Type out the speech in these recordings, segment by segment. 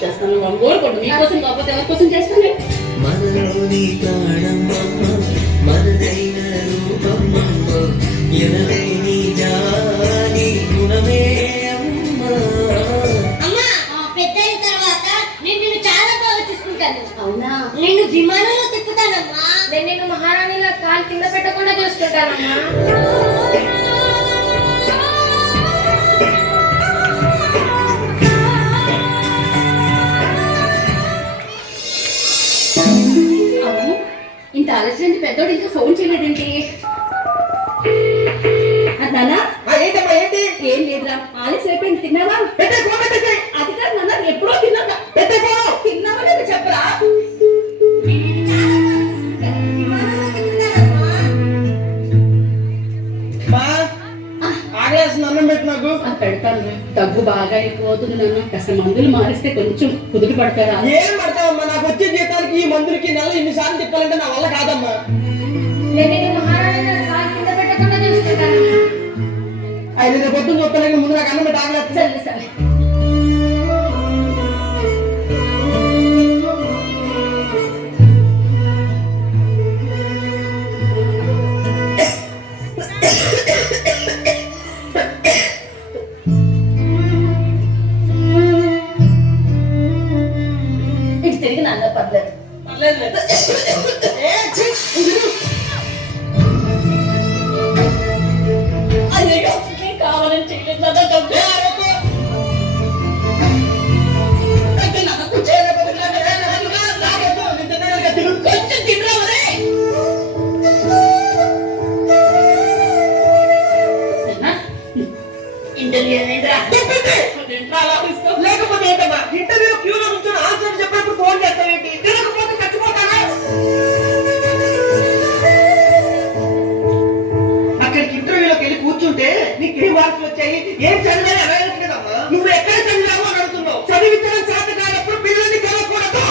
చేస్తాను కోరుకోండి మీకోసం కాకపోతే ఎవరి కోసం చేస్తాను మనలోని ప్రాణమ్మ మనదైన రూపమ్మ ఎనలేని జాని గుణమే అమ్మ. పెద్దయిన తర్వాత నేను నిన్ను చాలా బాగా చూసుకుంటాను. అవునా? నిన్ను విమానంలో తిప్పుతానమ్మా. నేను నిన్ను మహారాణిలా కాలు కింద పెట్టకుండా చూసుకుంటానమ్మా. ఇంత ఆలస్యం పెద్దోడు ఇంకా ఫోన్ చేయలేదేంటి? నాన్న ఏం లేదురా, ఆలస్యం అయిపోయింది. తిన్నావా? అది కాదు నాన్న, ఎప్పుడో తిన్నావా? తిన్నావా లేదా చెప్పరా? అన్నం పెట్టి నాకు పెడతాను. దగ్గు బాగా అయిపోతుంది నాన్న, కాస్త మందులు మారిస్తే కొంచెం కుదురు పడతారా? ఏం పడతావమ్మా, నాకు వచ్చే జీతానికి ఈ మందులకి నెల ఇన్నిసార్లు తిప్పాలంటే నా వల్ల కాదమ్మా. నేను మహారాణి కింద పెట్టకుండా చూసుకుంటాను. ఆయన రేపు పొద్దున్న చూస్తాను, ముందు నాకు అన్నం పెట్టి ఆగలేదు. సరే సరే. ఇటు తిరిగి నాన్న పర్లేదు. అయ్యో కావాలని చేయలేదు నాన్న. కొంచెం తినరా ఇంటర్వ్యూ లేకపోతే ఏంటమ్మా, ఇంటర్వ్యూ క్యూలో నుంచి ఆన్సర్ చెప్పినప్పుడు ఫోన్ చేస్తావేంటి? తినకపోతే చచ్చిపోతానా? అక్కడికి ఇంటర్వ్యూలోకి వెళ్ళి కూర్చుంటే నీకు ఏ మార్కులు వచ్చాయి, ఏం చదివాని అడగట్లేదమ్మా. నువ్వు ఎక్కడ చదివావు అని అడుగుతున్నావు. చదివించడం చేత కానప్పుడు పిల్లల్ని కలవకూడదు.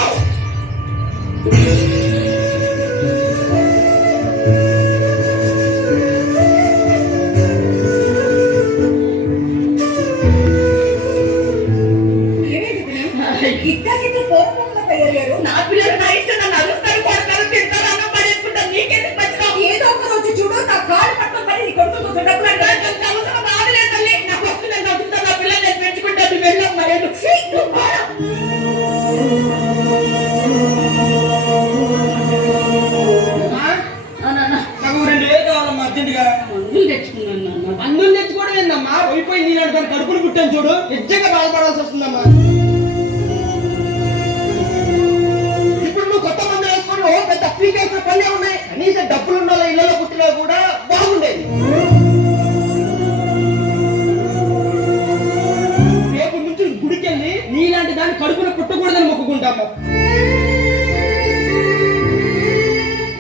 నా పిల్లలు నా ఇష్టం, నన్ను అరుస్తారు, కొడతారు, తింటారు, అన్నం పడేసుకుంటారు. నీకెందుకు పచ్చడం? ఏదో ఒక రోజు చూడు, నా కాళ్ళు పట్టుకొని పడి నీ కొడుకు కూర్చున్నప్పుడు ఆడలేదు తల్లి. నాకు వస్తుంది, నా పిల్లలు నేను పెంచుకుంటాను. వెళ్ళం మరి నాకు 2 వేలు కావాలమ్మా అర్జెంటుగా. మందులు తెచ్చుకున్నాను నాన్న. మందులు తెచ్చుకోవడం ఏందమ్మా, అయిపోయి నేను దాని కడుపులు పుట్టాను చూడు, నిజంగా బాధపడాల్సి వస్తుందమ్మా. పెద్ద అప్లికేషన్ పనులే ఉన్నాయి, కనీసం డబ్బులు ఉన్న ఇళ్లలో పుట్టినా కూడా బాగుండేది. రేపు నుంచి గుడికి వెళ్ళి నీలాంటి దాన్ని కడుపున పుట్టకూడదని మొక్కుకుంటాము.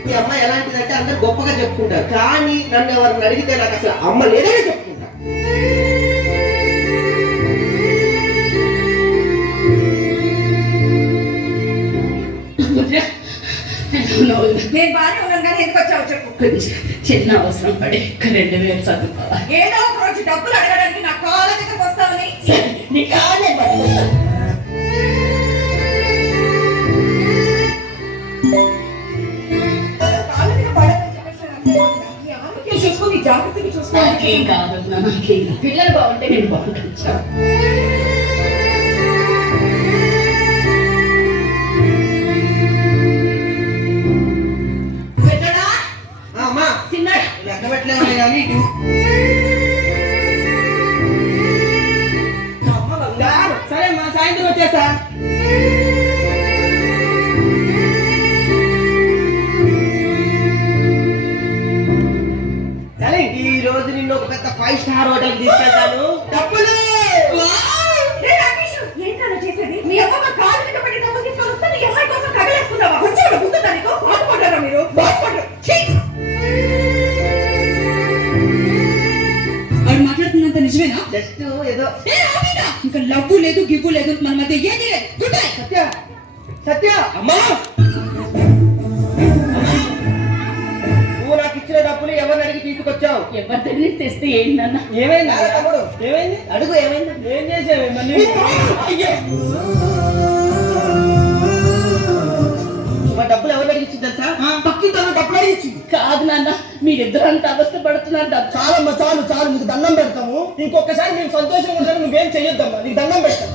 ఈ అమ్మ ఎలాంటిదంటే అందరు గొప్పగా చెప్పుకుంటారు, కానీ నన్ను ఎవరిని అడిగితే నాకు అసలు అమ్మ లేదనే చెప్పుకుంటా. నేను బాగానే ఉన్నాను కానీ ఎందుకు వచ్చావు చెప్పు. చిన్న అవసరం పడి 2000 చదువుకోవాలి. ఏదో ఒక రోజు డబ్బులు అడగడానికి నా కాళ్ళ దగ్గరకు వస్తావని నీ కాళ్ళే చూసుకుని జాగ్రత్తగా చూసుకో. నాకేం కాదు, నాకేం పిల్లలు బాగుంటే నేను బాగుంటాను. సరే మా సాయంత్రం వచ్చేసా. సరే ఈ రోజు నిన్ను ఒక పెద్ద 5 స్టార్ హోటల్ తీసుకెళ్తాను. డబ్బులు చేసేది మీ అమ్మ కాలు మీద పడి డబ్బులు తీసుకొని వస్తే నీ అమ్మాయి కోసం కగలేసుకుంటావా? కొంచెం గుర్తుందా నీకు? బాధపడ్డారా మీరు? వాడు మాట్లాడుతున్నంత నిజమేనా? జస్ట్ ఏదో ఇంకా లవ్వు లేదు, గివ్వు లేదు, మన మధ్య ఏది లేదు. సత్య సత్య అమ్మా, నువ్వు నాకు ఇచ్చిన డబ్బులు ఎవరిని అడిగి తీసుకొచ్చావు? ఎవరి దగ్గర తెస్తే ఏంటి నాన్న? ఏమైంది తమ్ముడు? ఏమైంది అడుగు. ఏమైంది? ఏం చేసావు మళ్ళీ? మా డబ్బులు ఎవరు అడిగించింది తెలుసా? పక్కింటి డబ్బులు అడిగించింది. కాదు నాన్న, మీరిద్దరు అంత అవస్థ పడుతున్నారు. చాలమ్మా, చాలు చాలు, నీకు దండం పెడతాము. ఇంకొకసారి మేము సంతోషంగా ఉంటాను, నువ్వేం చెయ్యొద్దమ్మా, నీకు దండం పెడతాం.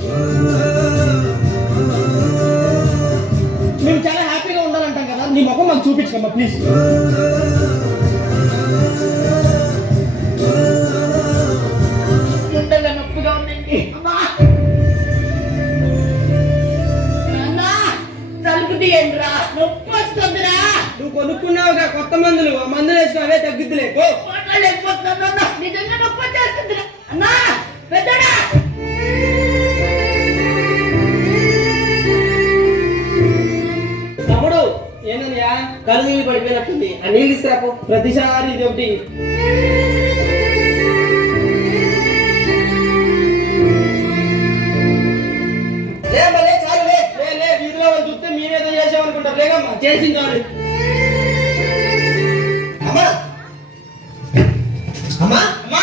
మేము చాలా హ్యాపీగా ఉండాలంటాం కదా, నీ ముఖం మాకు చూపించమ్మా ప్లీజ్. గుండెల్లో నొప్పిగా ఉందండి. నాన్న, తలుపు తీయండి రా, నొప్పి వస్తుందిరా. నువ్వు కొనుక్కున్నావుగా కొత్త మందులు, ఆ మందులు వేసుకో, అవే తగ్గిద్దులే. లేకపోతున్నా నిజంగా నొప్పి వచ్చేస్తుంది. అన్నా పెద్దడా, తమ్ముడు ఏందయ్యా కళ్ళు నీళ్ళు పడిపోయినట్టుంది, ఆ నీళ్ళు తీసుకురాపు. ప్రతిసారి ఇది ఒకటి. వీధిలో వాళ్ళు చూస్తే మేమేదో చేసామనుకుంటారు. లేకమ్మా చేసింది వాళ్ళు. అమ్మా అమ్మా అమ్మా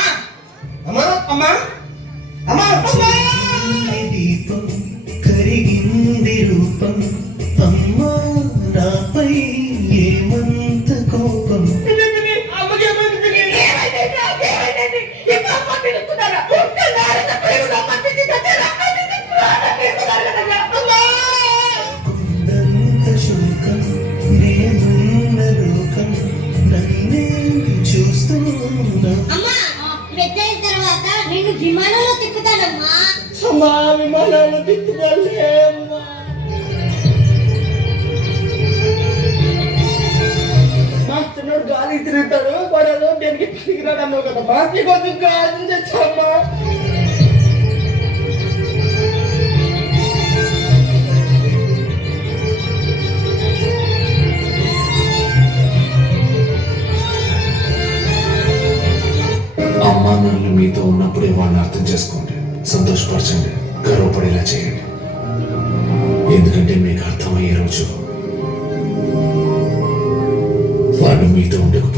అమ్మా అమ్మా అమ్మా అమ్మా. దీపం కరిగింది రూపం, అమ్మా నాపై ఏమంత కోపం. కొండంత శోకం నేనున్న లోకం నన్నే చూస్తున్నా. అమ్మా పెద్దయిన తర్వాత నిన్ను విమానంలో తిప్పుతానమ్మా. అమ్మా విమానాలు తిప్పుకోలే అమ్మా. మా చిన్నోడు గాలికి తిరుగుతాడు, వాడు దేనికి తిరిగిరాడు అన్నావు కదమ్మా, కొంచెం గాలి తెచ్చమ్మా. అమ్మా నాన్నలు మీతో ఉన్నప్పుడే వాడిని అర్థం చేసుకోండి, సంతోషపరచండి, గర్వపడేలా చేయండి. ఎందుకంటే మీకు అర్థమయ్యే రోజు వాడు మీతో ఉండకపోతే